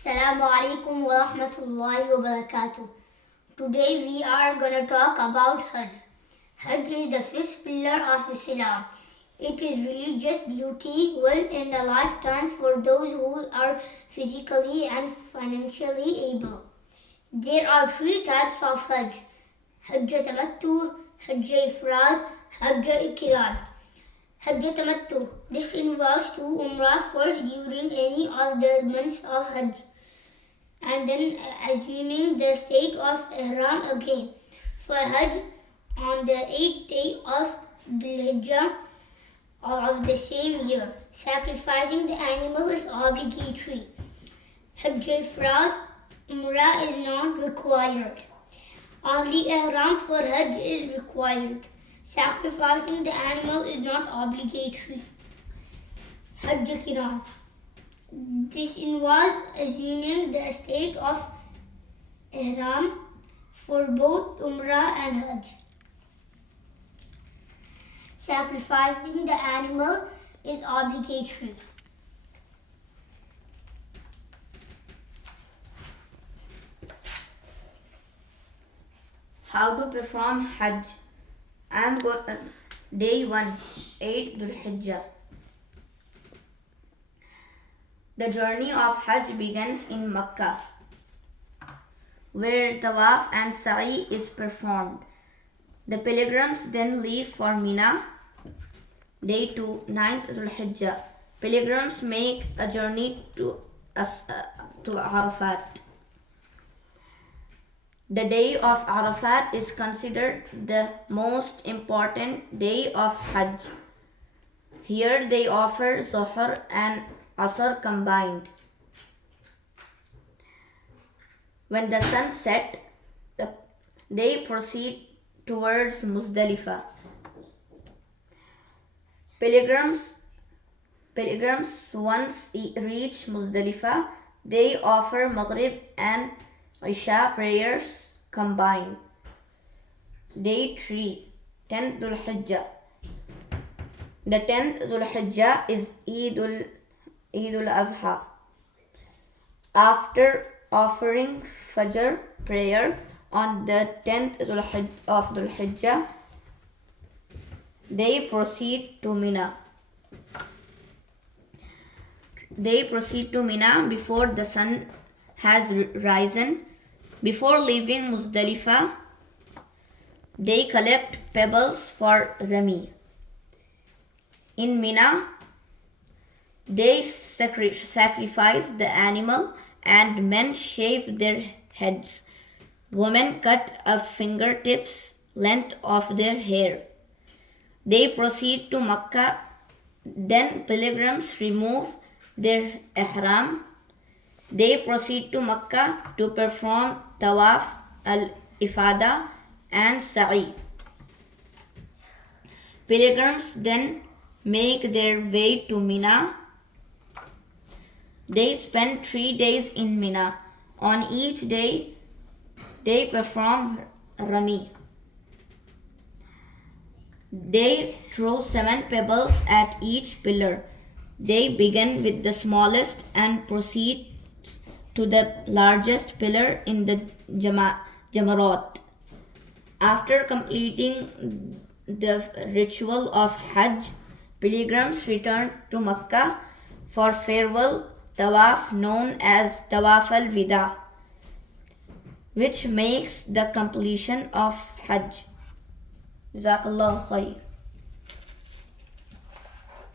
Assalamu alaikum wa rahmatullahi wa barakatuh. Today we are going to talk about Hajj. Hajj is the fifth pillar of Islam. It is religious duty once in a lifetime for those who are physically and financially able. There are three types of Hajj: Hajj Tamattu, Hajj Ifrad, Hajj Ikiran. Hajj Tamattu. This involves two Umrah first during any of the months of Hajj and then assuming the state of Ihram again for Hajj on the 8th day of Dhul-Hijjah of the same year. Sacrificing the animal is obligatory. Hajj Ifrad, Umrah is not required. Only Ihram for Hajj is required. Sacrificing the animal is not obligatory. Hajj Qiran. This involves assuming the state of Ihram for both Umrah and Hajj. Sacrificing the animal is obligatory. How to perform Hajj? Day 1, 8 Dhul-Hijjah. The journey of Hajj begins in Makkah, where Tawaf and Sa'i is performed. The pilgrims then leave for Mina. Day 2, 9th Dhul-Hijjah. Pilgrims make a journey to Arafat. The day of Arafat is considered the most important day of Hajj. Here they offer Zuhr and Asr combined. When the sun sets, they proceed towards Muzdalifah. Pilgrims once reach Muzdalifah, they offer Maghrib and Isha prayers combined. Day 3, 10th Dhul-Hijjah. The 10th Dhul-Hijjah is Eid al-Azha. After offering Fajr prayer on the 10th of Dhul-Hijjah, they proceed to Mina. They proceed to Mina before the sun has risen. Before leaving Muzdalifah, they collect pebbles for Rami. In Mina, they sacrifice the animal and men shave their heads. Women cut a fingertips length of their hair. They proceed to Makkah. Then pilgrims remove their ihram. They proceed to Makkah to perform Tawaf al-Ifada and Sa'i. Pilgrims then make their way to Mina. They spend 3 days in Mina. On each day, they perform Rami. They throw 7 pebbles at each pillar. They begin with the smallest and proceed to the largest pillar in the Jamarat. After completing the ritual of Hajj, pilgrims return to Makkah for farewell Tawaf known as Tawaf al-Wida, which makes the completion of Hajj. Jazakallah khair.